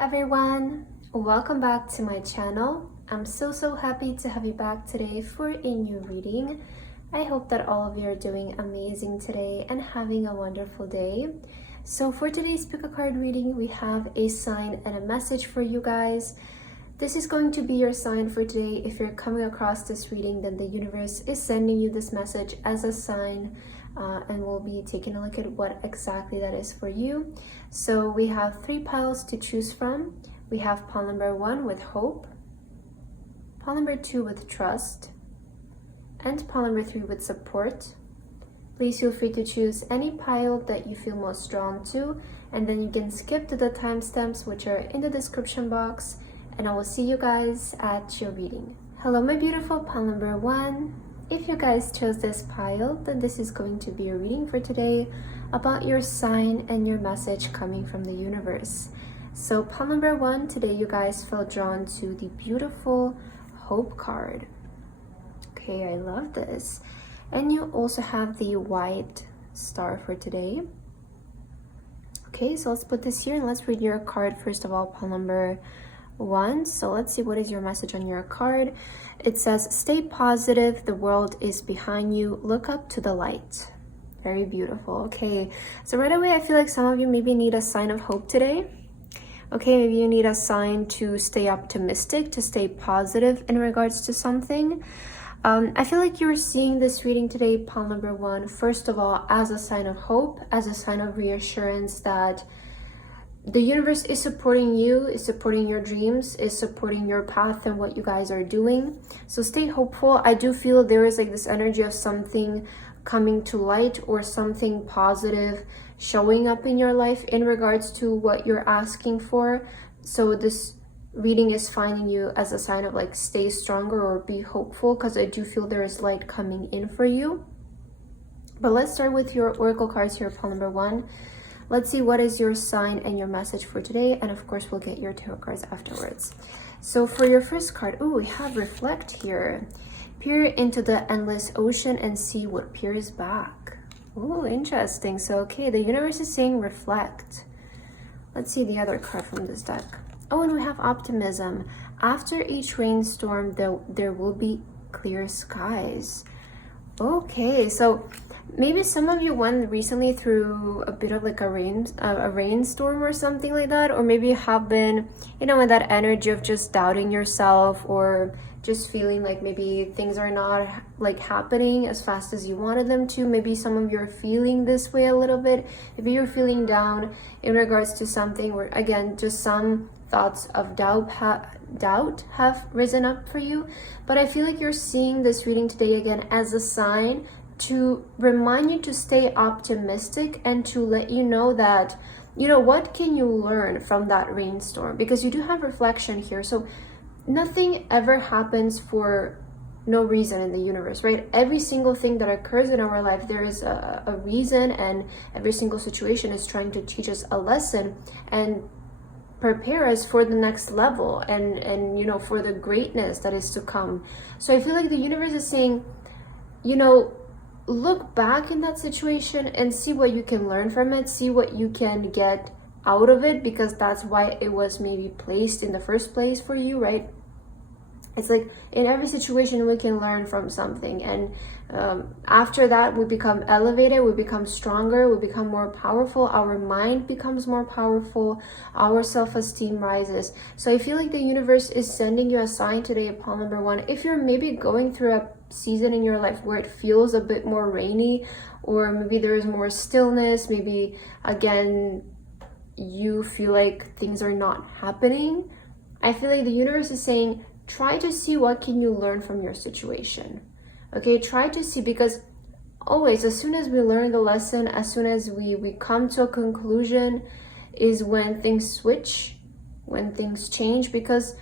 everyone, welcome back to my channel. I'm so happy to have you back today for a new reading. I hope that all of you are doing amazing today and having a wonderful day. So for today's pick a card reading, we have a sign and a message for you guys. This is going to be your sign for today. If you're coming across this reading, then the universe is sending you this message as a sign, and we'll be taking a look at what exactly that is for you. So we have 3 piles to choose from. We have pile number 1 with hope, pile number 2 with trust, and pile number 3 with support. Please feel free to choose any pile that you feel most drawn to, and then you can skip to the timestamps which are in the description box, and I will see you guys at your reading. Hello my beautiful pile number 1. If you guys chose this pile, then this is going to be a reading for today about your sign and your message coming from the universe. So pile number 1, today you guys felt drawn to the beautiful hope card. Okay, I love this. And you also have the white star for today. Okay, so let's put this here and let's read your card first of all, pile number 1. So let's see what is your message on your card. It says, stay positive, the world is behind you, look up to the light. Very beautiful. Okay, so right away I feel like some of you maybe need a sign of hope today. Okay, maybe you need a sign to stay optimistic, to stay positive in regards to something. I feel like you're seeing this reading today, pile number 1, first of all, as a sign of hope, as a sign of reassurance that the universe is supporting you, is supporting your dreams, is supporting your path and what you guys are doing. So stay hopeful. I do feel there is like this energy of something coming to light or something positive showing up in your life in regards to what you're asking for. So this reading is finding you as a sign of like stay stronger or be hopeful, because I do feel there is light coming in for you. But let's start with your oracle cards here, pile number 1. Let's see what is your sign and your message for today, and of course we'll get your tarot cards afterwards. So for your first card, oh, we have reflect here. Peer into the endless ocean and see what peers back. Oh, interesting. So okay, the universe is saying reflect. Let's see the other card from this deck. Oh, and we have optimism. After each rainstorm, there will be clear skies. Okay, so maybe some of you went recently through a bit of like a rainstorm or something like that, or maybe you have been, you know, in that energy of just doubting yourself or just feeling like maybe things are not like happening as fast as you wanted them to. Maybe some of you are feeling this way a little bit. Maybe you're feeling down in regards to something where, again, just some thoughts of doubt have risen up for you. But I feel like you're seeing this reading today again as a sign to remind you to stay optimistic and to let you know that, you know, what can you learn from that rainstorm? Because you do have reflection here. So nothing ever happens for no reason in the universe, right? Every single thing that occurs in our life, there is a reason, and every single situation is trying to teach us a lesson and prepare us for the next level and you know, for the greatness that is to come. So I feel like the universe is saying, you know, look back in that situation and see what you can learn from it, see what you can get out of it, because that's why it was maybe placed in the first place for you, right? It's like in every situation we can learn from something, and after that we become elevated, we become stronger, we become more powerful, our mind becomes more powerful, our self-esteem rises. So I feel like the universe is sending you a sign today, pile number 1. If you're maybe going through a season in your life where it feels a bit more rainy, or maybe there is more stillness, maybe again you feel like things are not happening, I feel like the universe is saying, try to see what can you learn from your situation. Okay, try to see, because always as soon as we learn the lesson, as soon as we come to a conclusion, is when things switch, when things change. Because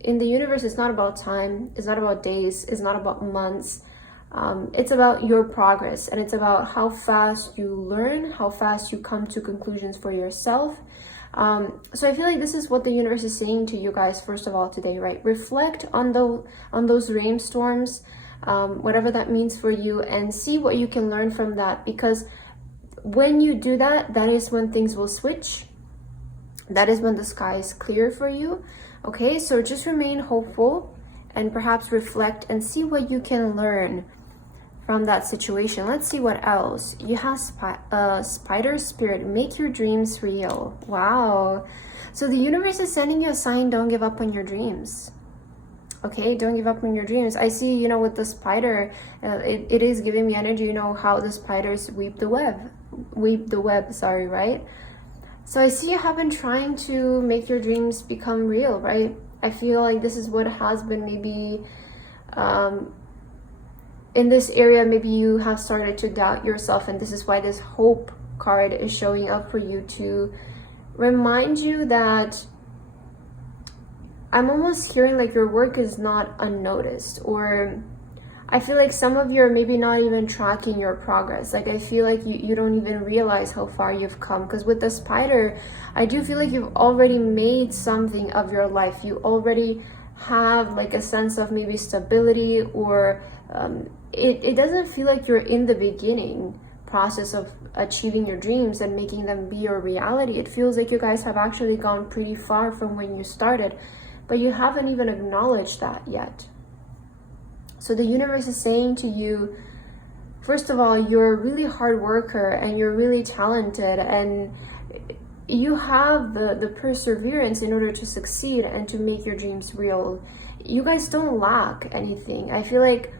in the universe, it's not about time, it's not about days, it's not about months. It's about your progress, and it's about how fast you learn, how fast you come to conclusions for yourself. So I feel like this is what the universe is saying to you guys, first of all, today, right? Reflect on those rainstorms, whatever that means for you, and see what you can learn from that. Because when you do that, that is when things will switch. that is when the sky is clear for you. Okay, so just remain hopeful and perhaps reflect and see what you can learn from that situation. Let's see what else. You have spider spirit, make your dreams real. Wow. So the universe is sending you a sign, don't give up on your dreams. Okay, don't give up on your dreams. I see, you know, with the spider, it is giving me energy, you know, how the spiders weave the web, sorry, right? So I see you have been trying to make your dreams become real, right? I feel like this is what has been maybe, in this area, maybe you have started to doubt yourself, and this is why this hope card is showing up for you to remind you that I'm almost hearing like your work is not unnoticed, or I feel like some of you are maybe not even tracking your progress. Like I feel like you don't even realize how far you've come, because with the spider, I do feel like you've already made something of your life. You already have like a sense of maybe stability, or it doesn't feel like you're in the beginning process of achieving your dreams and making them be your reality. It feels like you guys have actually gone pretty far from when you started, but you haven't even acknowledged that yet. So the universe is saying to you, first of all, you're a really hard worker and you're really talented, and you have the perseverance in order to succeed and to make your dreams real. You guys don't lack anything. I feel like,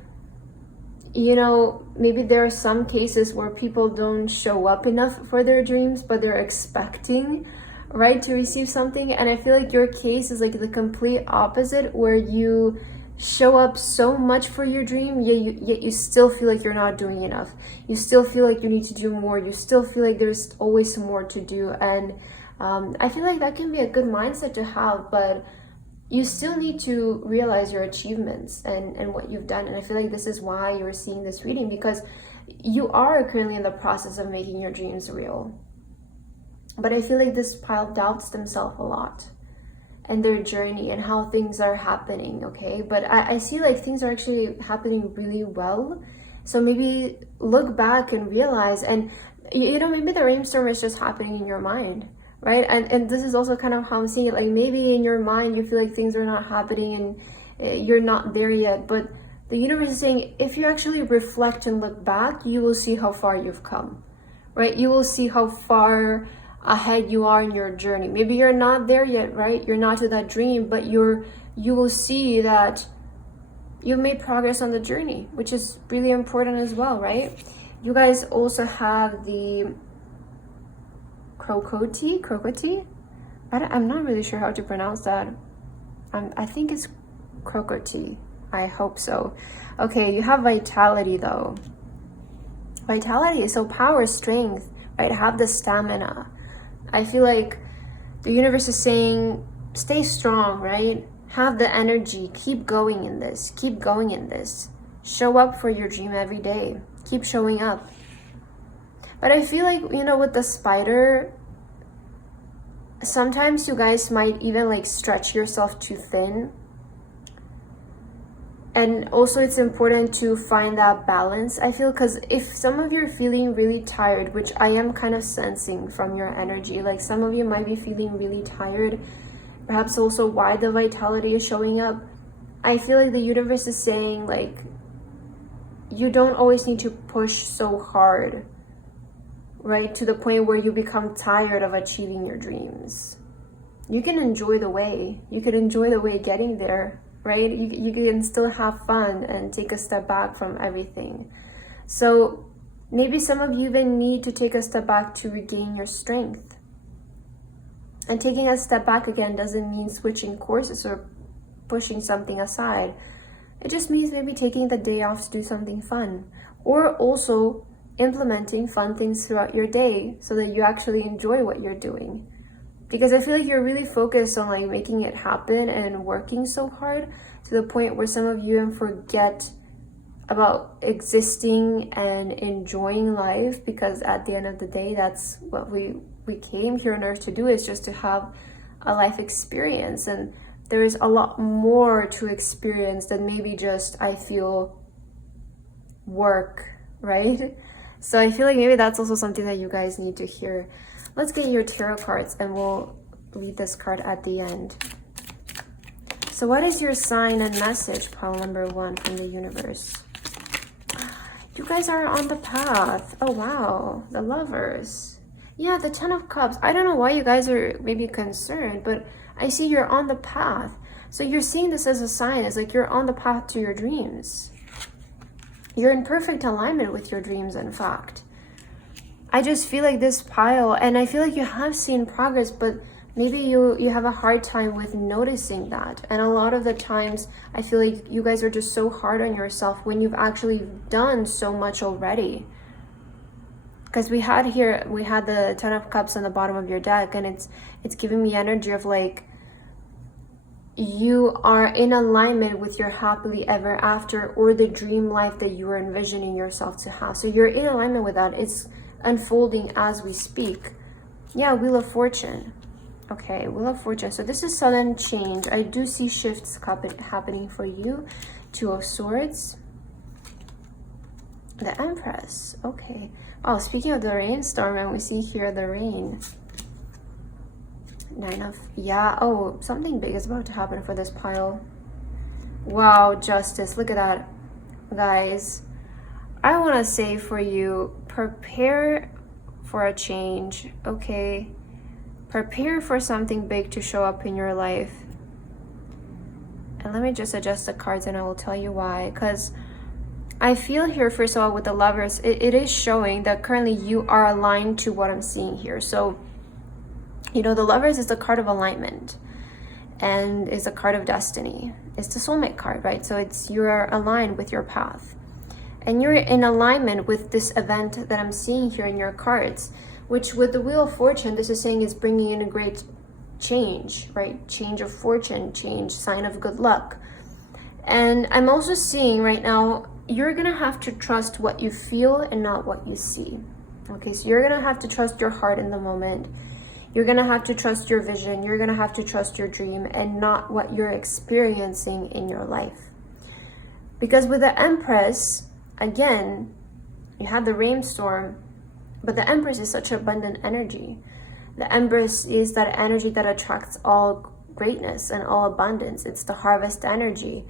you know, maybe there are some cases where people don't show up enough for their dreams, but they're expecting, right, to receive something. And I feel like your case is like the complete opposite, where you show up so much for your dream, yet you still feel like you're not doing enough. You still feel like you need to do more. You still feel like there's always more to do. And I feel like that can be a good mindset to have, but you still need to realize your achievements and what you've done. And I feel like this is why you're seeing this reading, because you are currently in the process of making your dreams real. But I feel like this pile doubts themselves a lot and their journey and how things are happening, okay? But I see like things are actually happening really well. So maybe look back and realize, and you know, maybe the rainstorm is just happening in your mind, right? And this is also kind of how I'm seeing it. Like maybe in your mind, you feel like things are not happening and you're not there yet. But the universe is saying, if you actually reflect and look back, you will see how far you've come, right? You will see how far ahead you are in your journey. Maybe you're not there yet, right? You're not to that dream, but you will see that you've made progress on the journey, which is really important as well, right? You guys also have the crocodile. I'm not really sure how to pronounce that. I think it's crocodile. I hope so. Okay, you have vitality though. Vitality, so power, strength, right? Have the stamina. I feel like the universe is saying, stay strong, right? Have the energy, keep going in this, keep going in this. Show up for your dream every day. Keep showing up. But I feel like, you know, with the spider, sometimes you guys might even like stretch yourself too thin. And also it's important to find that balance, I feel, because if some of you are feeling really tired, which I am kind of sensing from your energy, like some of you might be feeling really tired, perhaps also why the vitality is showing up. I feel like the universe is saying like, you don't always need to push so hard, right? To the point where you become tired of achieving your dreams. You can enjoy the way. You can enjoy the way getting there, right? You can still have fun and take a step back from everything. So maybe some of you even need to take a step back to regain your strength. And taking a step back again doesn't mean switching courses or pushing something aside. It just means maybe taking the day off to do something fun, or also implementing fun things throughout your day so that you actually enjoy what you're doing. Because I feel like you're really focused on like making it happen and working so hard to the point where some of you even forget about existing and enjoying life, because at the end of the day, that's what we came here on earth to do, is just to have a life experience. And there is a lot more to experience than maybe just, I feel, work, right? So I feel like maybe that's also something that you guys need to hear. Let's get your tarot cards and we'll read this card at the end. So what is your sign and message, pile number 1 from the universe? You guys are on the path. Oh, wow. The Lovers. Yeah, the 10 of Cups. I don't know why you guys are maybe concerned, but I see you're on the path. So you're seeing this as a sign. It's like you're on the path to your dreams. You're in perfect alignment with your dreams, in fact. I just feel like this pile, and I feel like you have seen progress, but maybe you have a hard time with noticing that. And a lot of the times, I feel like you guys are just so hard on yourself when you've actually done so much already. Because we had the 10 of Cups on the bottom of your deck, and it's giving me energy of like, you are in alignment with your happily ever after, or the dream life that you are envisioning yourself to have. So you're in alignment with that. It's unfolding as we speak. Yeah, Wheel of Fortune. Okay, Wheel of Fortune. So this is sudden change. I do see shifts happening for you. 2 of Swords. The Empress. Okay. Oh, speaking of the rainstorm, and we see here the rain. 9 of... Yeah. Oh, something big is about to happen for this pile. Wow, Justice. Look at that. Guys, I want to say for you, prepare for a change, okay? Prepare for something big to show up in your life. And let me just adjust the cards and I will tell you why. Because I feel here, first of all, with the Lovers, it is showing that currently you are aligned to what I'm seeing here. So, you know, the Lovers is the card of alignment and is a card of destiny. It's the soulmate card, right? So it's you're aligned with your path. And you're in alignment with this event that I'm seeing here in your cards, which with the Wheel of Fortune, this is saying is bringing in a great change, right? Change of fortune, change, sign of good luck. And I'm also seeing right now, you're going to have to trust what you feel and not what you see. Okay, so you're going to have to trust your heart in the moment. You're going to have to trust your vision. You're going to have to trust your dream and not what you're experiencing in your life. Because with the Empress, again, you had the rainstorm, but the Empress is such abundant energy. The Empress is that energy that attracts all greatness and all abundance. It's the harvest energy.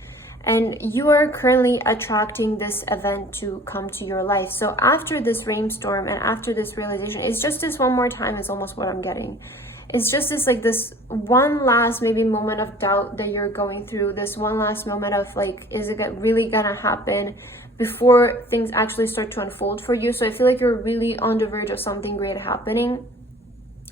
And you are currently attracting this event to come to your life. So after this rainstorm and after this realization, it's just this one more time is almost what I'm getting. It's just this like this one last maybe moment of doubt that you're going through. This one last moment of like, is it really gonna happen before things actually start to unfold for you? So I feel like you're really on the verge of something great happening.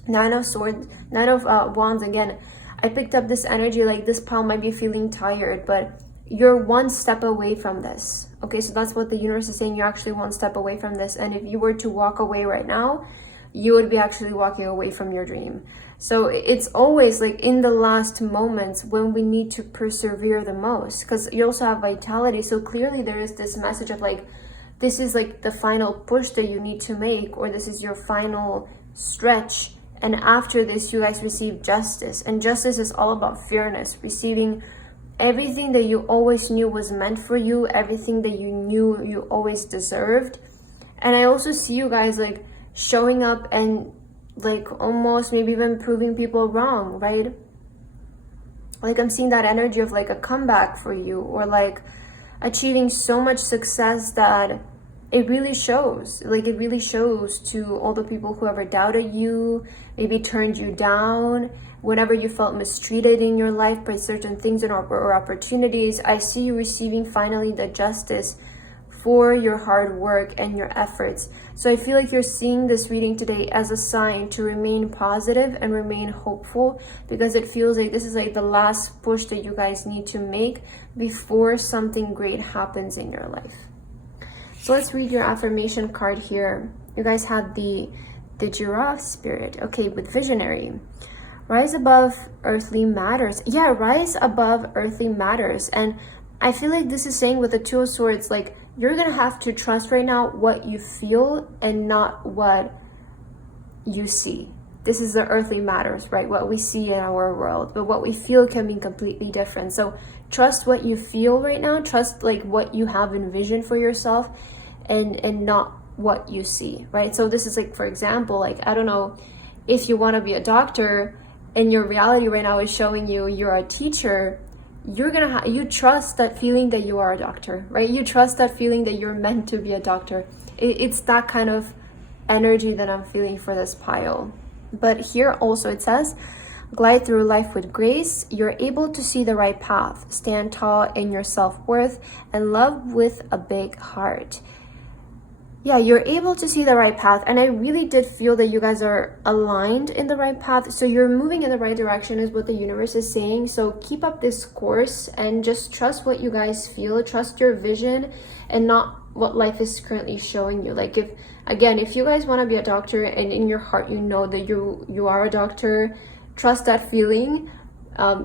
9 of Swords, 9 of Wands again. I picked up this energy like this pile might be feeling tired, but you're one step away from this. Okay, so that's what the universe is saying. You're actually one step away from this. And if you were to walk away right now, you would be actually walking away from your dream. So it's always like in the last moments when we need to persevere the most, because you also have vitality. So clearly there is this message of like, this is like the final push that you need to make, or this is your final stretch. And after this, you guys receive justice. And justice is all about fairness, receiving everything that you always knew was meant for you, everything that you knew you always deserved. And I also see you guys like showing up and like almost maybe even proving people wrong, right? Like I'm seeing that energy of like a comeback for you, or like achieving so much success that it really shows. Like it really shows to all the people who ever doubted you, maybe turned you down, whenever you felt mistreated in your life by certain things or opportunities. I see you receiving finally the justice for your hard work and your efforts. So I feel like you're seeing this reading today as a sign to remain positive and remain hopeful, because it feels like this is like the last push that you guys need to make before something great happens in your life. So let's read your affirmation card here. You guys had the giraffe spirit. Okay, with visionary. Rise above earthly matters. Yeah, rise above earthly matters. And I feel like this is saying with the 2 of Swords, like you're going to have to trust right now what you feel and not what you see. This is the earthly matters, right? What we see in our world, but what we feel can be completely different. So trust what you feel right now. Trust like what you have envisioned for yourself and not what you see, right? So this is like, for example, like, I don't know, if you want to be a doctor, and your reality right now is showing you you're a teacher, you trust that feeling that you are a doctor, right? You trust that feeling that you're meant to be a doctor. It's that kind of energy that I'm feeling for this pile. But here also it says, glide through life with grace. You're able to see the right path, stand tall in your self-worth, and love with a big heart. Yeah, you're able to see the right path. And I really did feel that you guys are aligned in the right path. So you're moving in the right direction is what the universe is saying. So keep up this course and just trust what you guys feel. Trust your vision and not what life is currently showing you. Like if you guys want to be a doctor and in your heart you know that you are a doctor, trust that feeling.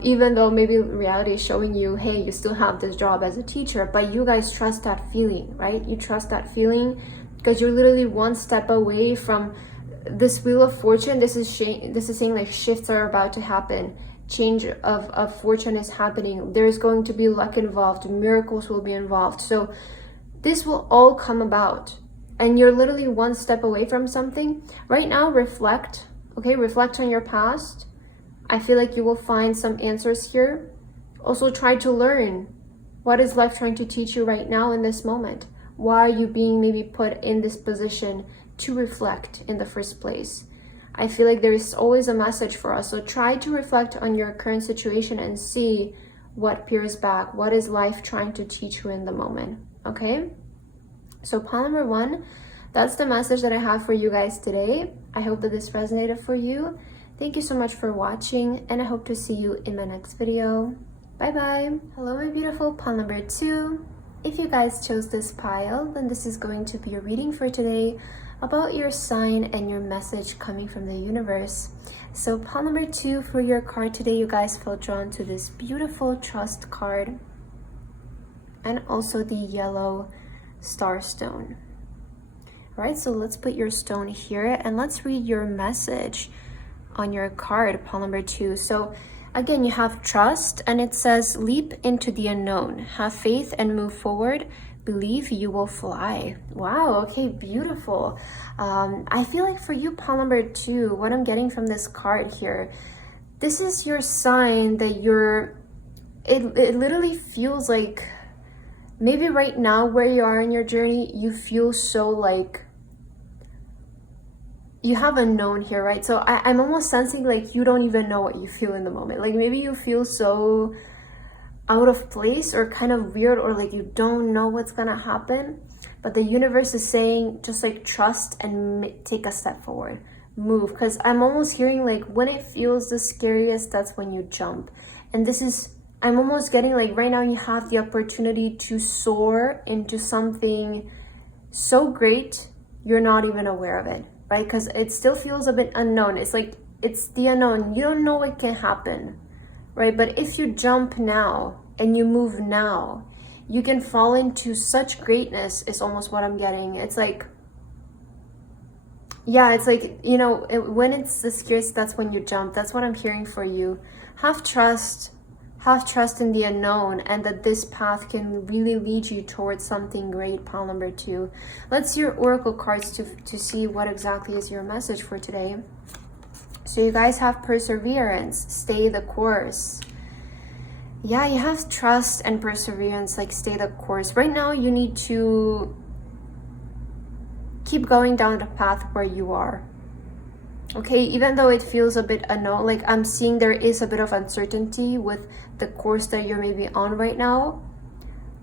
Even though maybe reality is showing you, hey, you still have this job as a teacher, but you guys trust that feeling, right? You trust that feeling because you're literally one step away from this wheel of fortune. This is saying like shifts are about to happen. Change of fortune is happening. There's going to be luck involved. Miracles will be involved. So this will all come about. And you're literally one step away from something. Right now, reflect. Okay, reflect on your past. I feel like you will find some answers here. Also try to learn. What is life trying to teach you right now in this moment? Why are you being maybe put in this position to reflect in the first place? I feel like there is always a message for us. So try to reflect on your current situation and see what peers back. What is life trying to teach you in the moment? Okay? So pile number 1, that's the message that I have for you guys today. I hope that this resonated for you. Thank you so much for watching, and I hope to see you in my next video. Bye bye. Hello, my beautiful pile number 2. If you guys chose this pile, then this is going to be a reading for today about your sign and your message coming from the universe. So pile number 2 for your card today, you guys felt drawn to this beautiful trust card and also the yellow star stone. All right, so let's put your stone here and let's read your message on your card, pile number 2. So again, you have trust, and it says leap into the unknown, have faith and move forward, believe you will fly. Wow, okay, beautiful. I feel like for you, pile number 2, what I'm getting from this card here, this is your sign that it literally feels like maybe right now where you are in your journey, you feel so like you have unknown here, right? So I'm almost sensing like you don't even know what you feel in the moment. Like maybe you feel so out of place or kind of weird, or like you don't know what's gonna happen. But the universe is saying just like trust and take a step forward, move. Because I'm almost hearing like when it feels the scariest, that's when you jump. And this is, I'm almost getting like right now you have the opportunity to soar into something so great you're not even aware of it, right? Because it still feels a bit unknown. It's like it's the unknown. You don't know what can happen, right? But if you jump now and you move now, you can fall into such greatness is almost what I'm getting. It's like, yeah, it's like, you know, when it's the scariest, that's when you jump. That's what I'm hearing for you. Have trust in the unknown, and that this path can really lead you towards something great, pile number 2. Let's see your oracle cards to see what exactly is your message for today. So you guys have perseverance, stay the course. Yeah, you have trust and perseverance, like stay the course. Right now you need to keep going down the path where you are. Okay, even though it feels a bit unknown, like I'm seeing there is a bit of uncertainty with the course that you're maybe on right now,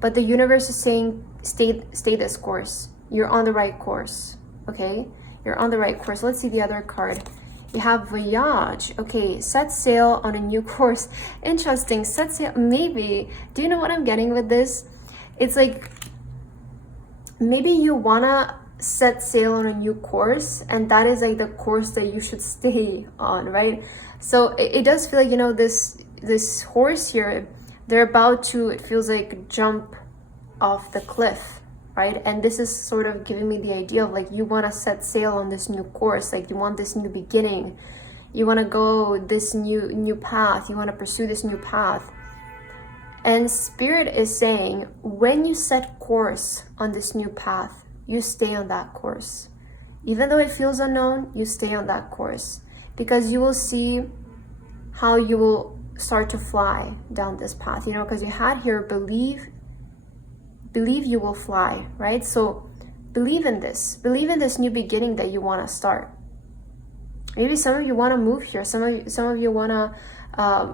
but the universe is saying stay this course. You're on the right course. Okay, you're on the right course. Let's see the other card. You have voyage. Okay, set sail on a new course. Interesting. Set sail. Maybe, do you know what I'm getting with this? It's like maybe you wanna set sail on a new course, and that is like the course that you should stay on, right? So it does feel like, you know, this horse here, they're about to, it feels like, jump off the cliff, right? And this is sort of giving me the idea of like you want to set sail on this new course, like you want this new beginning, you want to go this new path, you want to pursue this new path. And Spirit is saying when you set course on this new path, you stay on that course. Even though it feels unknown, you stay on that course, because you will see how you will start to fly down this path, you know, because you had here believe you will fly, right? So believe in this new beginning that you want to start. Maybe some of you want to move here, some of you want to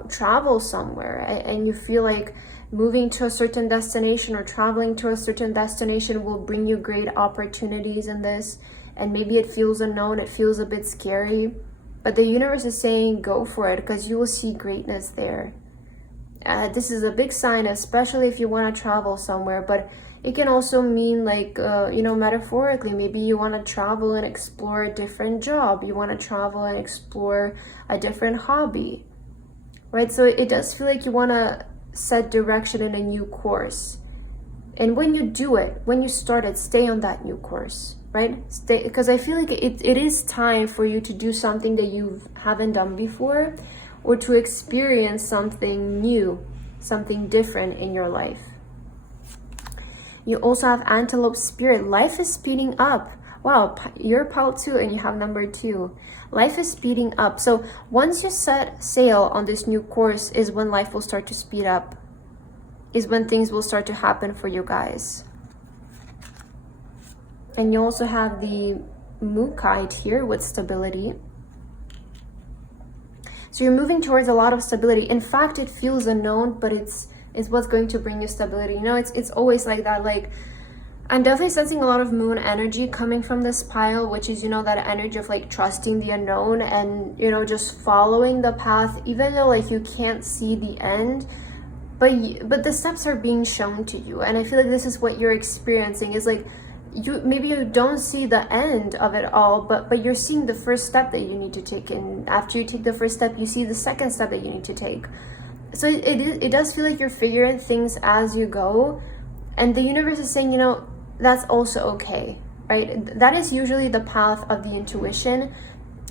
travel somewhere, and you feel like moving to a certain destination or traveling to a certain destination will bring you great opportunities in this. And maybe it feels unknown, it feels a bit scary, but the universe is saying go for it, because you will see greatness there. This is a big sign, especially if you want to travel somewhere, but it can also mean like, you know, metaphorically, maybe you want to travel and explore a different job. You want to travel and explore a different hobby, right? So it does feel like you want to set direction in a new course. And when you do it, when you start it, stay on that new course, right? Stay, because I feel like it is time for you to do something that you haven't done before, or to experience something new, something different in your life. You also have antelope spirit. Life is speeding up. Wow, you're pile 2 and you have number 2. Life is speeding up. So once you set sail on this new course is when life will start to speed up, is when things will start to happen for you guys. And you also have the Mookite here with stability. So you're moving towards a lot of stability. In fact, it feels unknown, but it's what's going to bring you stability. You know, it's always like that. Like, I'm definitely sensing a lot of moon energy coming from this pile, which is, you know, that energy of like trusting the unknown and, you know, just following the path, even though like you can't see the end, but the steps are being shown to you. And I feel like this is what you're experiencing, is like, maybe you don't see the end of it all, but you're seeing the first step that you need to take, and after you take the first step, you see the second step that you need to take. So it does feel like you're figuring things as you go, and the universe is saying, you know, that's also okay, right? That is usually the path of the intuition,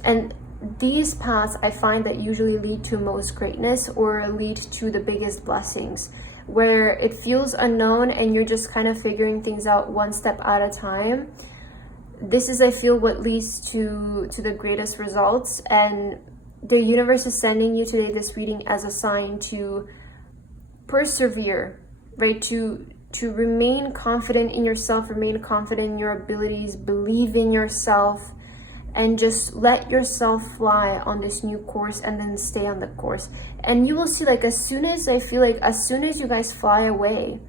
and these paths I find that usually lead to most greatness, or lead to the biggest blessings, where it feels unknown and you're just kind of figuring things out one step at a time. This is, I feel, what leads to the greatest results. And the universe is sending you today this reading as a sign to persevere, right? To remain confident in yourself, remain confident in your abilities, believe in yourself, and just let yourself fly on this new course, and then stay on the course. And you will see, like, as soon as you guys fly away,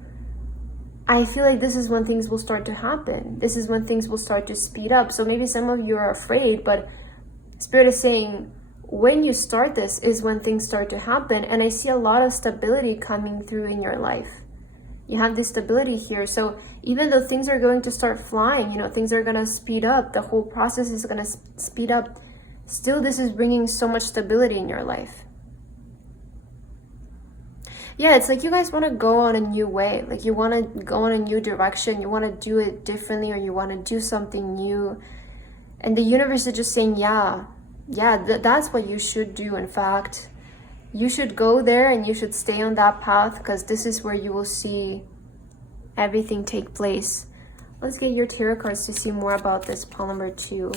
I feel like this is when things will start to happen. This is when things will start to speed up. So maybe some of you are afraid, but Spirit is saying, when you start this is when things start to happen. And I see a lot of stability coming through in your life. You have this stability here. So even though things are going to start flying, you know, things are going to speed up, the whole process is going to speed up, still this is bringing so much stability in your life. Yeah, it's like you guys want to go on a new way, like you want to go on a new direction, you want to do it differently, or you want to do something new. And the universe is just saying, that's what you should do. In fact, you should go there and you should stay on that path, because this is where you will see everything take place. Let's get your tarot cards to see more about this pile number 2.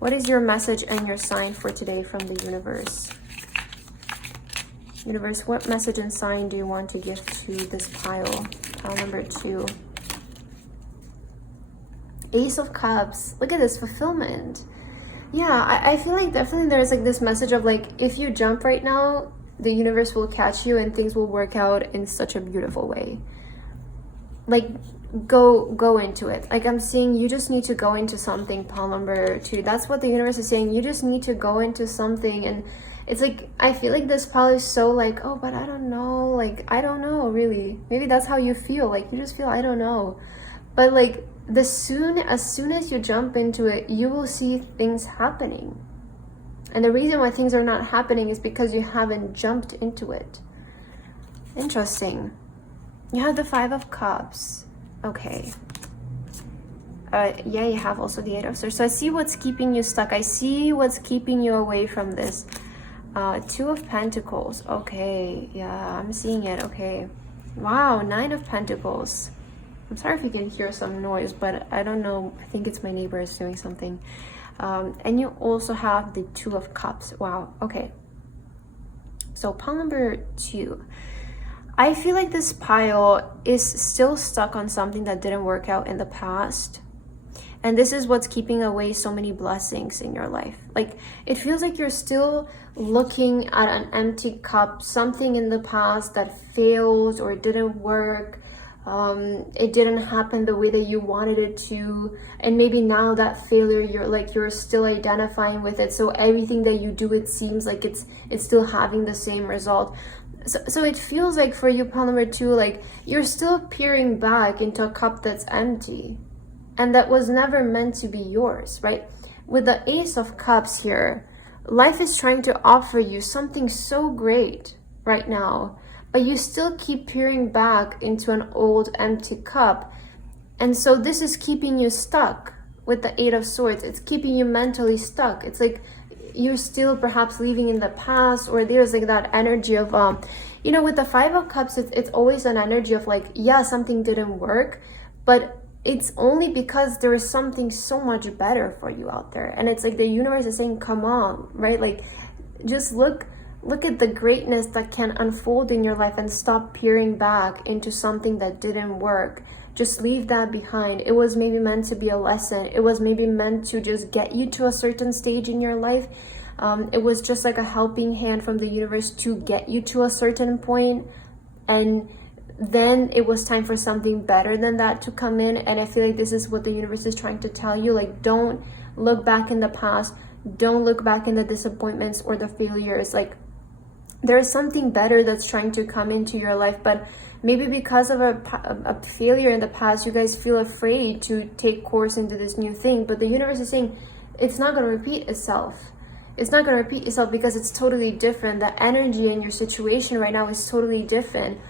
What is your message and your sign for today from the universe? Universe, what message and sign do you want to give to this pile number 2? Ace of Cups. Look at this, fulfillment. Yeah, I feel like definitely there's like this message of like, if you jump right now, the universe will catch you and things will work out in such a beautiful way. Like, go into it. Like, I'm seeing you just need to go into something, pile number 2. That's what the universe is saying. You just need to go into something. And it's like, I feel like this pile is so like, oh, but I don't know. Like, I don't know, really. Maybe that's how you feel. Like, you just feel, I don't know. But like, as soon as you jump into it, you will see things happening. And the reason why things are not happening is because you haven't jumped into it. Interesting. You have the 5 of Cups. Okay. Yeah, you have also the 8 of Swords. So I see what's keeping you stuck. I see what's keeping you away from this. 2 of Pentacles. Okay. Yeah, I'm seeing it. Okay. Wow, 9 of Pentacles. I'm sorry if you can hear some noise, but I don't know. I think it's my neighbor is doing something. And you also have the 2 of Cups. Wow. Okay. So pile number 2. I feel like this pile is still stuck on something that didn't work out in the past. And this is what's keeping away so many blessings in your life. Like, it feels like you're still looking at an empty cup, something in the past that failed or didn't work. It didn't happen the way that you wanted it to. And maybe now that failure, you're still identifying with it. So everything that you do, it seems like it's still having the same result. So it feels like for you, pile number 2, like you're still peering back into a cup that's empty and that was never meant to be yours, right? With the Ace of Cups here, life is trying to offer you something so great right now, but you still keep peering back into an old empty cup. And so this is keeping you stuck with the 8 of Swords. It's keeping you mentally stuck. It's like you're still perhaps living in the past, or there's like that energy of, with the 5 of Cups, it's always an energy of like, yeah, something didn't work, but it's only because there is something so much better for you out there. And it's like the universe is saying, come on, right? Like, just look at the greatness that can unfold in your life and stop peering back into something that didn't work. Just leave that behind. It was maybe meant to be a lesson. It was maybe meant to just get you to a certain stage in your life. It was just like a helping hand from the universe to get you to a certain point. And then it was time for something better than that to come in. And I feel like this is what the universe is trying to tell you. Like, don't look back in the past. Don't look back in the disappointments or the failures. Like, there's something better that's trying to come into your life, but maybe because of a failure in the past, you guys feel afraid to take course into this new thing. But the universe is saying it's not going to repeat itself. It's not going to repeat itself because it's totally different. The energy in your situation right now is totally different.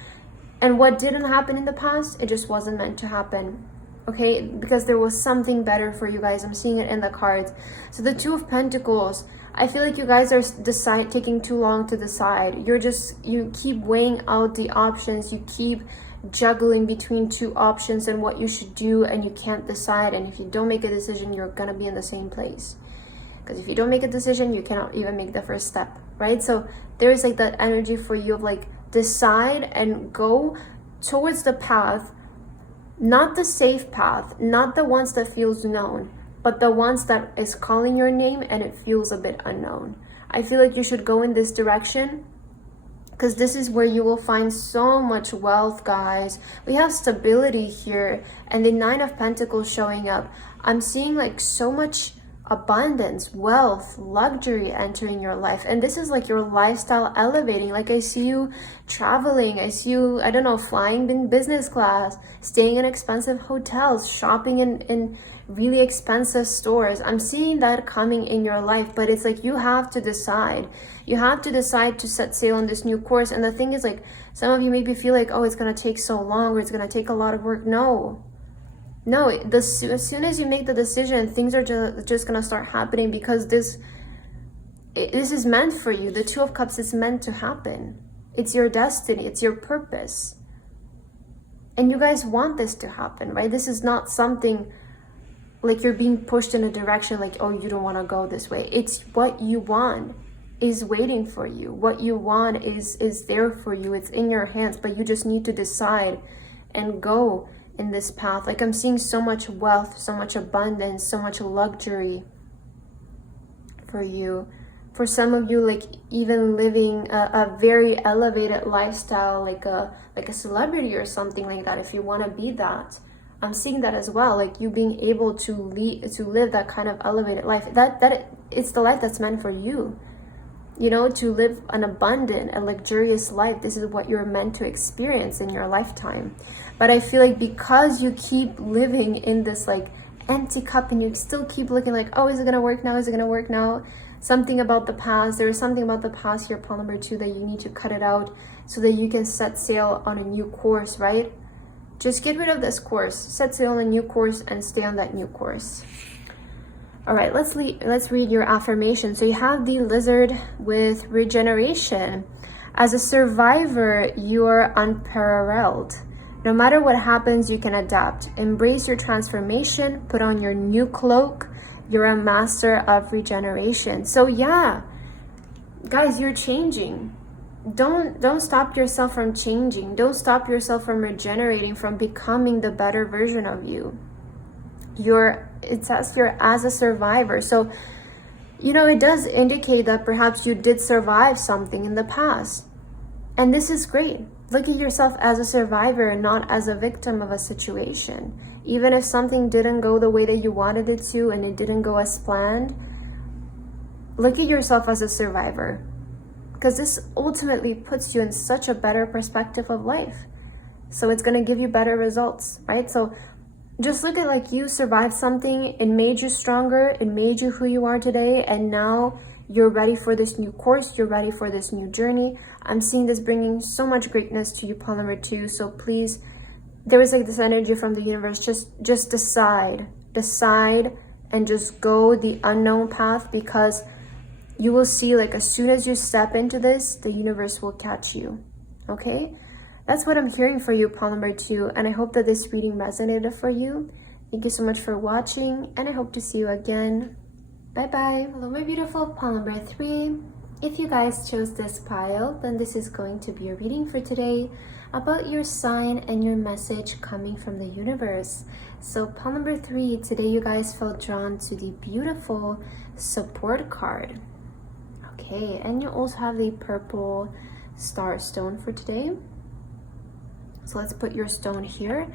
And what didn't happen in the past, it just wasn't meant to happen. Okay, because there was something better for you guys. I'm seeing it in the cards. So the 2 of Pentacles, I feel like you guys are taking too long to decide. You keep weighing out the options. You keep juggling between 2 options and what you should do, and you can't decide. And if you don't make a decision, you're gonna be in the same place. Because if you don't make a decision, you cannot even make the first step, right? So there is like that energy for you of like, decide and go towards the path, not the safe path, not the ones that feels known, but the ones that is calling your name and it feels a bit unknown. I feel like you should go in this direction because this is where you will find so much wealth, guys. We have stability here, and the 9 of Pentacles showing up. I'm seeing like so much abundance, wealth, luxury entering your life, and this is like your lifestyle elevating. Like, I see you traveling, I see you, I don't know, flying in business class, staying in expensive hotels, shopping in really expensive stores. I'm seeing that coming in your life, but it's like you have to decide. You have to decide to set sail on this new course. And the thing is, like, some of you maybe feel like, oh, it's gonna take so long, or it's gonna take a lot of work. No, as soon as you make the decision, things are just gonna start happening, because this is meant for you. The 2 of Cups is meant to happen. It's your destiny. It's your purpose. And you guys want this to happen, right? This is not something like you're being pushed in a direction like, oh, you don't want to go this way. It's what you want is waiting for you. What you want is there for you. It's in your hands, but you just need to decide and go in this path. Like, I'm seeing so much wealth, so much abundance, so much luxury for you. For some of you, like, even living a very elevated lifestyle, like a celebrity or something like that, if you want to be that. I'm seeing that as well, like you being able to live that kind of elevated life. It's the life that's meant for you. You know, to live an abundant and luxurious life. This is what you're meant to experience in your lifetime. But I feel like because you keep living in this like empty cup, and you still keep looking like, oh, is it gonna work now? Is it gonna work now? Something about the past. There is something about the past here, pile number 2, that you need to cut it out so that you can set sail on a new course, right? Just get rid of this course, set sail on a new course, and stay on that new course. All right, let's read your affirmation. So you have the Lizard with regeneration. As a survivor, you're unparalleled. No matter what happens, you can adapt. Embrace your transformation. Put on your new cloak. You're a master of regeneration. So yeah, guys, you're changing. don't stop yourself from changing. Don't stop yourself from regenerating, from becoming the better version of you. It says you're as a survivor. So, you know, it does indicate that perhaps you did survive something in the past. And this is great. Look at yourself as a survivor and not as a victim of a situation. Even if something didn't go the way that you wanted it to and it didn't go as planned, look at yourself as a survivor. Because this ultimately puts you in such a better perspective of life. So it's going to give you better results, right? So just look at like you survived something, it made you stronger, it made you who you are today, and now you're ready for this new course, you're ready for this new journey. I'm seeing this bringing so much greatness to you, pile number 2. So please, there is like this energy from the universe, just decide and just go the unknown path, because you will see, like, as soon as you step into this, the universe will catch you. Okay? That's what I'm hearing for you, pile number 2. And I hope that this reading resonated for you. Thank you so much for watching, and I hope to see you again. Bye-bye. Hello, my beautiful pile number 3. If you guys chose this pile, then this is going to be a reading for today about your sign and your message coming from the universe. So pile number 3, today you guys felt drawn to the beautiful support card. Okay, and you also have the purple star stone for today. So let's put your stone here.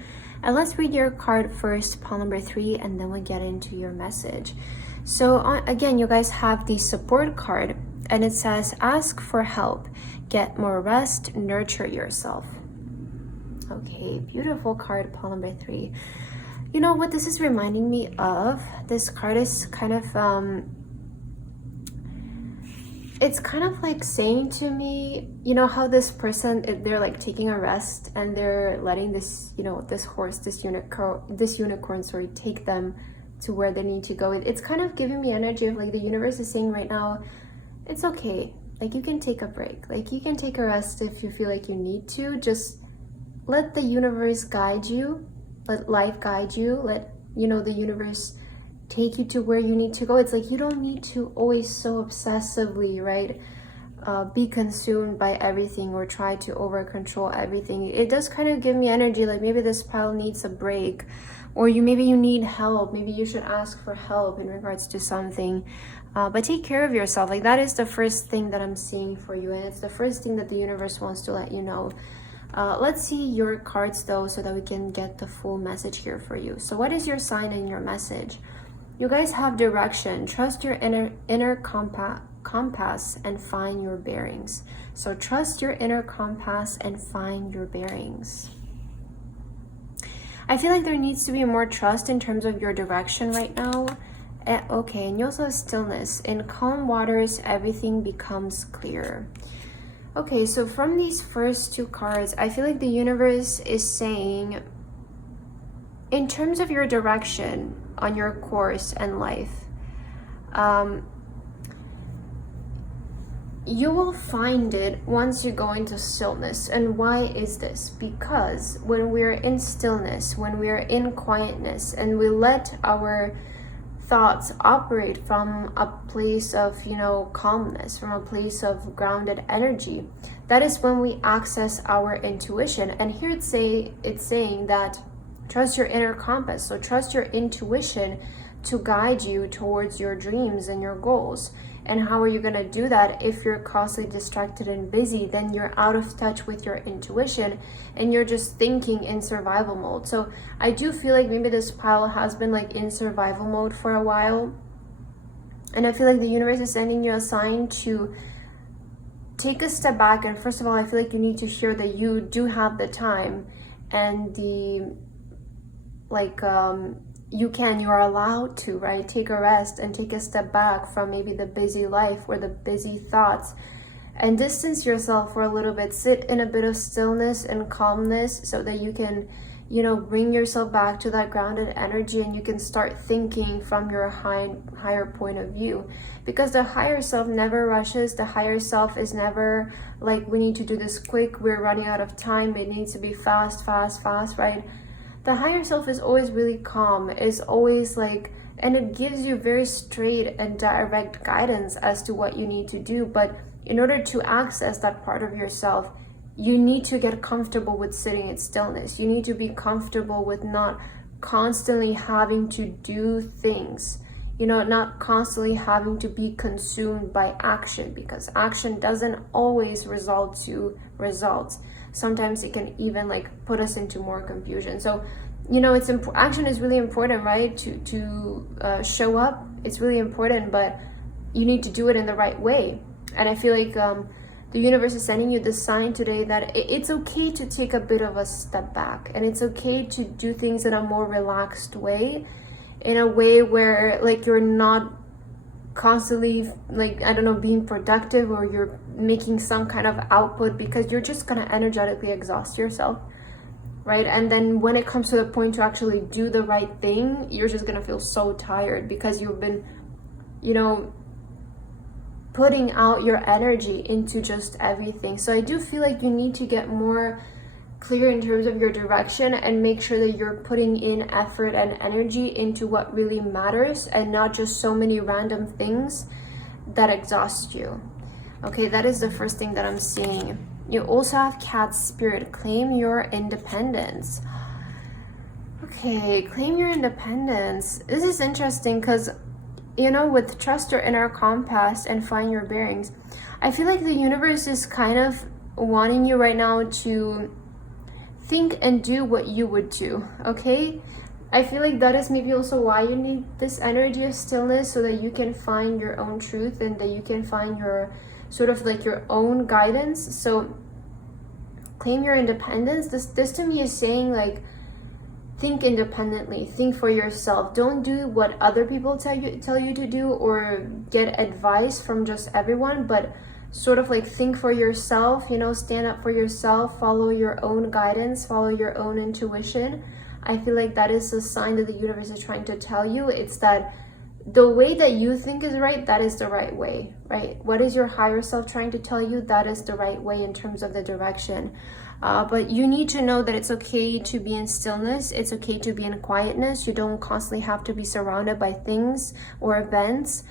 And let's read your card first, pile number 3, and then we'll get into your message. So again, you guys have the support card, and it says, ask for help, get more rest, nurture yourself. Okay, beautiful card, pile number 3. You know what this is reminding me of? This card is kind of, it's kind of like saying to me, you know how this person, they're like taking a rest and they're letting this, you know, this horse, this unicorn, sorry, take them to where they need to go. It's kind of giving me energy of like the universe is saying right now, it's okay. Like you can take a break. Like you can take a rest if you feel like you need to. Just let the universe guide you. Let life guide you. Let, you know, the universe take you to where you need to go. It's like you don't need to always so obsessively, right, be consumed by everything or try to over control everything. It does kind of give me energy like maybe this pile needs a break, or maybe you need help. Maybe you should ask for help in regards to something, but take care of yourself. Like that is the first thing that I'm seeing for you, and it's the first thing that the universe wants to let you know. Let's see your cards though, so that we can get the full message here for you. So what is your sign and your message? You guys have direction. Trust your inner compass and find your bearings. So trust your inner compass and find your bearings. I feel like there needs to be more trust in terms of your direction right now. Okay, and you also have stillness. In calm waters, everything becomes clear. Okay, so from these first 2 cards, I feel like the universe is saying, in terms of your direction on your course and life, you will find it once you go into stillness. And why is this? Because when we're in stillness, when we're in quietness, and we let our thoughts operate from a place of, you know, calmness, from a place of grounded energy, that is when we access our intuition. And here it's saying that trust your inner compass. So trust your intuition to guide you towards your dreams and your goals. And how are you going to do that? If you're constantly distracted and busy, then you're out of touch with your intuition and you're just thinking in survival mode. So I do feel like maybe this pile has been like in survival mode for a while. And I feel like the universe is sending you a sign to take a step back. And first of all, I feel like you need to hear that you do have the time and the, like, you are allowed to, right, take a rest and take a step back from maybe the busy life or the busy thoughts, and distance yourself for a little bit. Sit in a bit of stillness and calmness so that you can, you know, bring yourself back to that grounded energy, and you can start thinking from your higher point of view. Because the higher self never rushes. The higher self is never like, we need to do this quick, we're running out of time, it needs to be fast, right? The higher self is always really calm, is always like, and it gives you very straight and direct guidance as to what you need to do. But in order to access that part of yourself, you need to get comfortable with sitting in stillness. You need to be comfortable with not constantly having to do things, you know, not constantly having to be consumed by action, because action doesn't always result to results. Sometimes it can even like put us into more confusion. So, you know, action is really important, right? To show up, it's really important, but you need to do it in the right way. And I feel like the universe is sending you the sign today that it's okay to take a bit of a step back, and it's okay to do things in a more relaxed way, in a way where like you're not constantly like, I don't know, being productive, or you're making some kind of output, because you're just gonna energetically exhaust yourself, right? And then when it comes to the point to actually do the right thing, you're just gonna feel so tired because you've been, you know, putting out your energy into just everything. So I do feel like you need to get more clear in terms of your direction, and make sure that you're putting in effort and energy into what really matters, and not just so many random things that exhaust you. Okay, that is the first thing that I'm seeing. You also have cat spirit. Claim your independence. Okay, claim your independence. This is interesting because, you know, with trust your inner compass and find your bearings, I feel like the universe is kind of wanting you right now to think and do what you would do, okay? I feel like that is maybe also why you need this energy of stillness, so that you can find your own truth, and that you can find your sort of like your own guidance. So claim your independence. This to me is saying like, think independently, think for yourself. Don't do what other people tell you to do, or get advice from just everyone, but sort of like think for yourself, you know, stand up for yourself, follow your own guidance, follow your own intuition. I feel like that is a sign that the universe is trying to tell you. It's that the way that you think is right, that is the right way, right? What is your higher self trying to tell you? That is the right way in terms of the direction. But you need to know that it's okay to be in stillness. It's okay to be in quietness. You don't constantly have to be surrounded by things or events.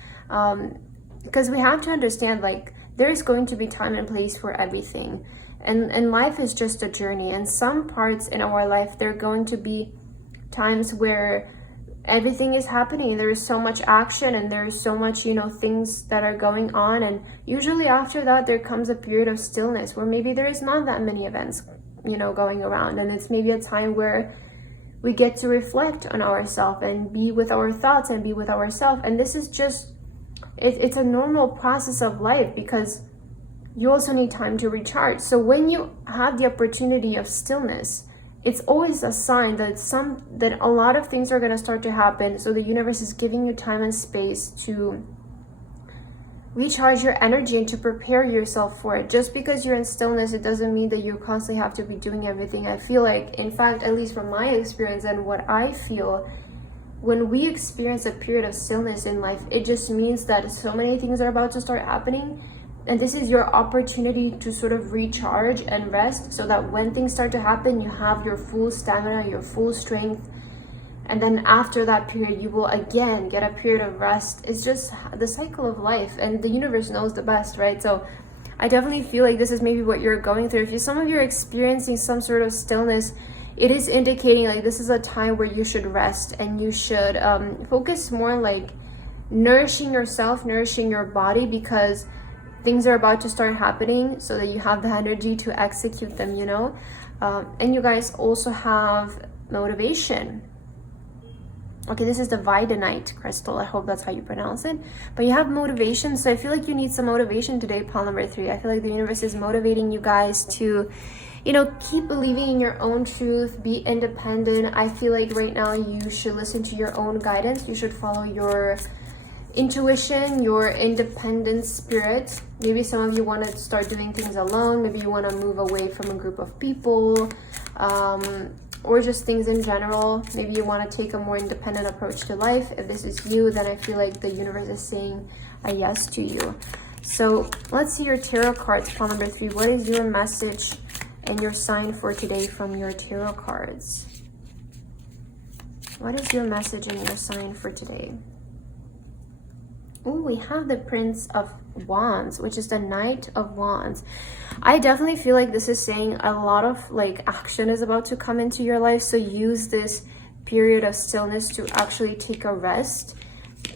Because we have to understand, like, there's going to be time and place for everything. And life is just a journey. And some parts in our life, there are going to be times where everything is happening. There's so much action, and there's so much, you know, things that are going on. And usually after that, there comes a period of stillness where maybe there is not that many events, you know, going around. And it's maybe a time where we get to reflect on ourselves and be with our thoughts and be with ourselves. And this is just, it's a normal process of life, because you also need time to recharge. So when you have the opportunity of stillness, it's always a sign that a lot of things are going to start to happen. So the universe is giving you time and space to recharge your energy and to prepare yourself for it. Just because you're in stillness, it doesn't mean that you constantly have to be doing everything. I feel like, in fact, at least from my experience and what I feel, when we experience a period of stillness in life, it just means that so many things are about to start happening. And this is your opportunity to sort of recharge and rest, so that when things start to happen, you have your full stamina, your full strength. And then after that period, you will again get a period of rest. It's just the cycle of life, and the universe knows the best, right? So I definitely feel like this is maybe what you're going through. If some of you are experiencing some sort of stillness, it is indicating like this is a time where you should rest, and you should focus more like nourishing yourself, nourishing your body, because things are about to start happening, so that you have the energy to execute them, you know? And you guys also have motivation. Okay, this is the Vidanite crystal. I hope that's how you pronounce it. But you have motivation, so I feel like you need some motivation today, pile number 3. I feel like the universe is motivating you guys to, you know, keep believing in your own truth, be independent. I feel like right now you should listen to your own guidance. You should follow your intuition, your independent spirit. Maybe some of you want to start doing things alone. Maybe you want to move away from a group of people, or just things in general. Maybe you want to take a more independent approach to life. If this is you, then I feel like the universe is saying a yes to you. So let's see your tarot cards, pile number 3. What is your message and your sign for today from your tarot cards? What is your message and your sign for today? Oh, we have the Prince of Wands, which is the Knight of Wands. I definitely feel like this is saying a lot of like action is about to come into your life. So use this period of stillness to actually take a rest,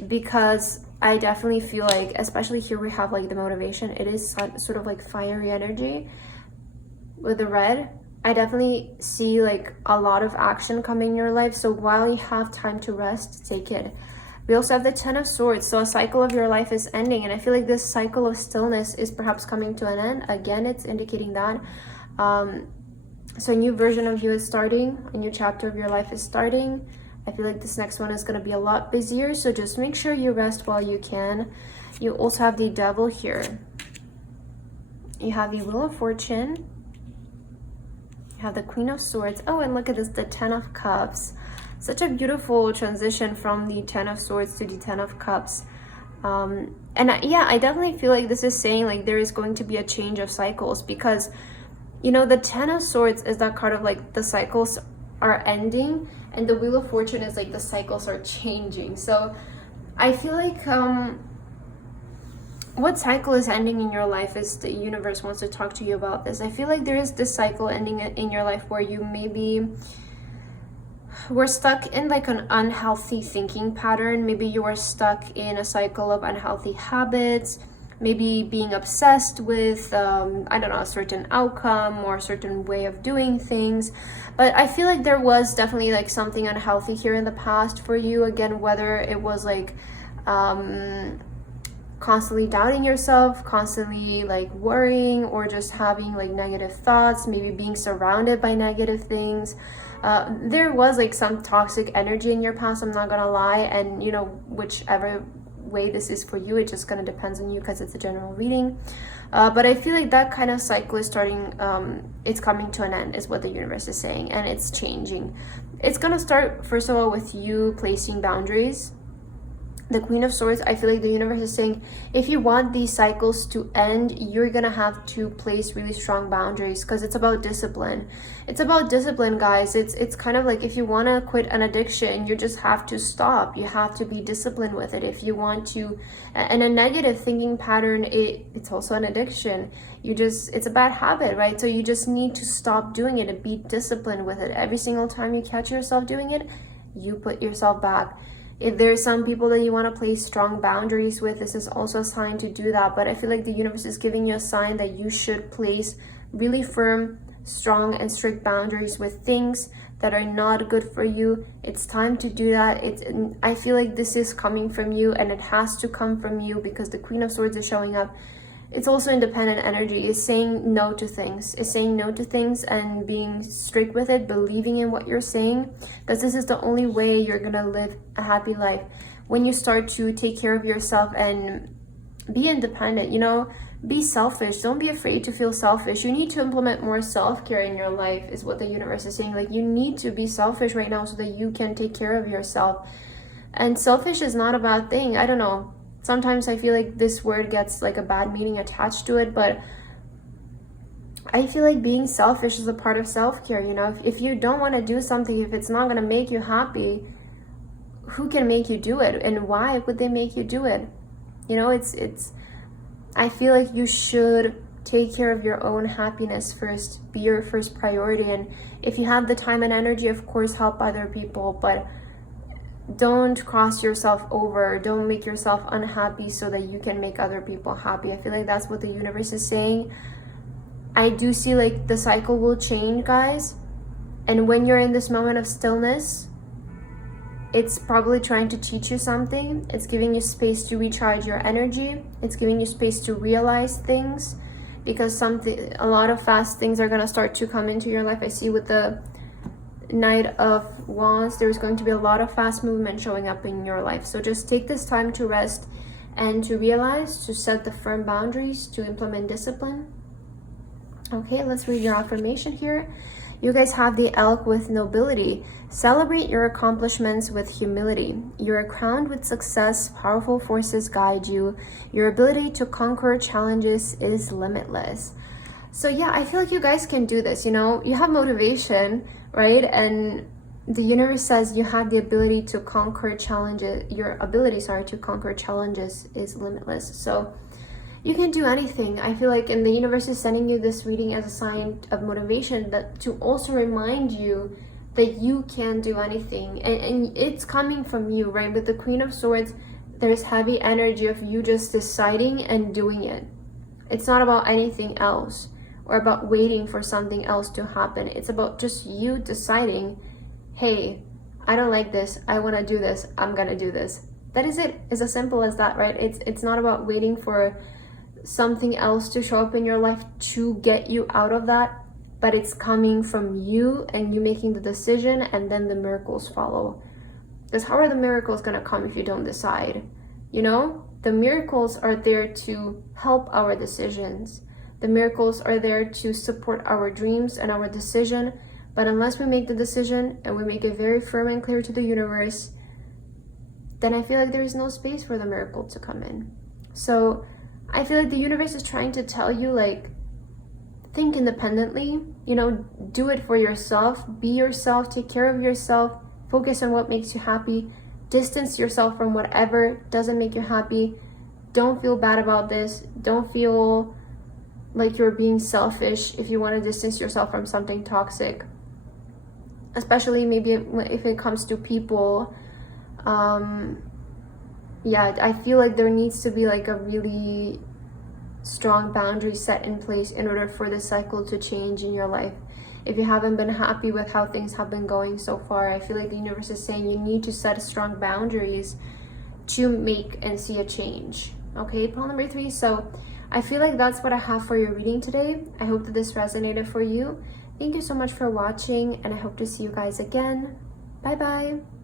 because I definitely feel like, especially here we have like the motivation, it is sort of like fiery energy with the red. I definitely see like a lot of action coming in your life. So while you have time to rest, take it. We also have the Ten of Swords. So a cycle of your life is ending. And I feel like this cycle of stillness is perhaps coming to an end. Again, it's indicating that. So a new version of you is starting. A new chapter of your life is starting. I feel like this next one is going to be a lot busier. So just make sure you rest while you can. You also have the Devil here. You have the Wheel of Fortune. You have the Queen of Swords. Oh, and look at this, the Ten of Cups. Such a beautiful transition from the Ten of Swords to the Ten of Cups. Yeah, I definitely feel like this is saying like there is going to be a change of cycles, because, you know, the Ten of Swords is that card of like the cycles are ending, and the Wheel of Fortune is like the cycles are changing. So I feel like what cycle is ending in your life is the universe wants to talk to you about this. I feel like there is this cycle ending in your life where you maybe were stuck in like an unhealthy thinking pattern. Maybe you were stuck in a cycle of unhealthy habits, maybe being obsessed with I don't know, a certain outcome or a certain way of doing things. But I feel like there was definitely like something unhealthy here in the past for you. Again, whether it was like constantly doubting yourself, constantly like worrying, or just having like negative thoughts, maybe being surrounded by negative things. There was like some toxic energy in your past, I'm not gonna lie. And you know, whichever way this is for you, it just kind of depends on you, because it's a general reading. But I feel like that kind of cycle is starting, it's coming to an end is what the universe is saying, and it's changing. It's gonna start first of all with you placing boundaries. The Queen of Swords, I feel like the universe is saying, if you want these cycles to end, you're gonna have to place really strong boundaries, because it's about discipline. It's about discipline, guys. It's kind of like if you want to quit an addiction, you just have to stop. You have to be disciplined with it. If you want to, and a negative thinking pattern, it's also an addiction. It's a bad habit, right? So you just need to stop doing it and be disciplined with it. Every single time you catch yourself doing it, you put yourself back. If there's some people that you want to place strong boundaries with, this is also a sign to do that. But I feel like the universe is giving you a sign that you should place really firm, strong, and strict boundaries with things that are not good for you. It's time to do that. I feel like this is coming from you, and it has to come from you, because the Queen of Swords is showing up. It's also independent energy. It's saying no to things. It's saying no to things and being strict with it, believing in what you're saying, because this is the only way you're gonna live a happy life. When you start to take care of yourself and be independent, you know, be selfish. Don't be afraid to feel selfish. You need to implement more self-care in your life, is what the universe is saying. Like, you need to be selfish right now so that you can take care of yourself. And selfish is not a bad thing. I don't know. Sometimes I feel like this word gets like a bad meaning attached to it, but I feel like being selfish is a part of self-care. You know, if you don't want to do something, if it's not going to make you happy, who can make you do it? And why would they make you do it? You know, I feel like you should take care of your own happiness first, be your first priority. And if you have the time and energy, of course, help other people, but don't cross yourself over. Don't make yourself unhappy so that you can make other people happy. I feel like that's what the universe is saying. I do see like the cycle will change, guys. And when you're in this moment of stillness, it's probably trying to teach you something. It's giving you space to recharge your energy. It's giving you space to realize things, because a lot of fast things are going to start to come into your life. I see with the Knight of Wands, there's going to be a lot of fast movement showing up in your life. So just take this time to rest and to realize, to set the firm boundaries, to implement discipline. Okay, let's read your affirmation here. You guys have the Elk with nobility. Celebrate your accomplishments with humility. You are crowned with success. Powerful forces guide you. Your ability to conquer challenges is limitless. So yeah, I feel like you guys can do this. You know, you have motivation, right? And the universe says you have the ability to conquer challenges. Your ability, to conquer challenges is limitless. So you can do anything. I feel like, and the universe is sending you this reading as a sign of motivation, that to also remind you that you can do anything, and it's coming from you, right? With the Queen of Swords, there's heavy energy of you just deciding and doing it. It's not about anything else or about waiting for something else to happen. It's about just you deciding, hey, I don't like this, I want to do this, I'm gonna do this. That is it. It's as simple as that, right? It's not about waiting for something else to show up in your life to get you out of that, but it's coming from you and you making the decision, and then the miracles follow. Because how are the miracles gonna come if you don't decide? You know, the miracles are there to help our decisions. The miracles are there to support our dreams and our decision. But unless we make the decision and we make it very firm and clear to the universe, then I feel like there is no space for the miracle to come in. So I feel like the universe is trying to tell you, like, think independently, you know, do it for yourself, be yourself, take care of yourself, focus on what makes you happy, distance yourself from whatever doesn't make you happy. Don't feel bad about this. Don't feel like you're being selfish if you want to distance yourself from something toxic, especially maybe if it comes to people. Yeah, I feel like there needs to be like a really strong boundary set in place in order for this cycle to change in your life. If you haven't been happy with how things have been going so far, I feel like the universe is saying you need to set strong boundaries to make and see a change. Okay, pile number 3. So I feel like that's what I have for your reading today. I hope that this resonated for you. Thank you so much for watching, and I hope to see you guys again. Bye bye.